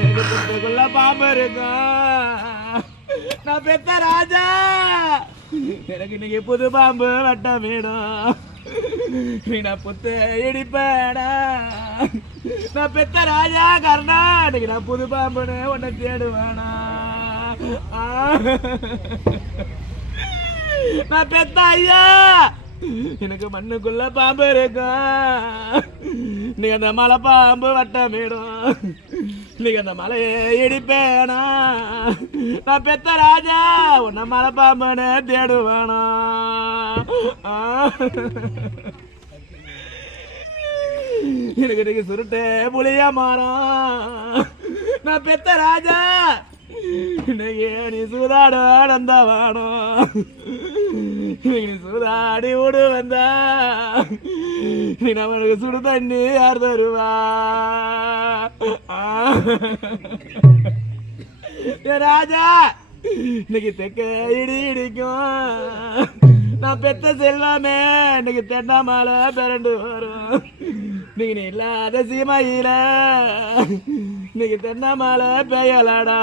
எனக்கு பாம்பு இருக்கும் நான் பெத்த ராஜா எனக்கு இன்னைக்கு புது பாம்பு வட்டம் வேணும் நான் புத்த இடிப்பேடா நான் பெத்த ராஜா கர்ணா இன்னைக்கு நான் புது பாம்புன்னு உன்னை தேடுவேனா நான் பெத்த ஐயா எனக்கு மண்ணுக்குள்ள பாம்பு இருக்கும் நீ அந்த மலை பாம்பு வட்டமிடும் நீ அந்த மலையை இடிப்பேனா நான் பெத்த ராஜா உன்னை மலை பாம்புன்னு தேடுவேனா எனக்கு இன்னைக்கு சுருட்டே புளிய மாறான் நான் பெத்த ராஜா இன்னைக்கு நீ சூதாட நடந்தவானோ நீ சூதாடி விடு வந்தா நீ நம்மளுக்கு சுடு தண்ணி யார் தருவா ராஜா இன்னைக்கு தெக்க இடி இடிக்கும் நான் பெத்த செல்வாமே இன்னைக்கு தென்னாமலை பிறண்டு வரும் இன்னைக்கு நீ இல்லாத சீமையில இன்னைக்கு தென்னாமலை பெயலடா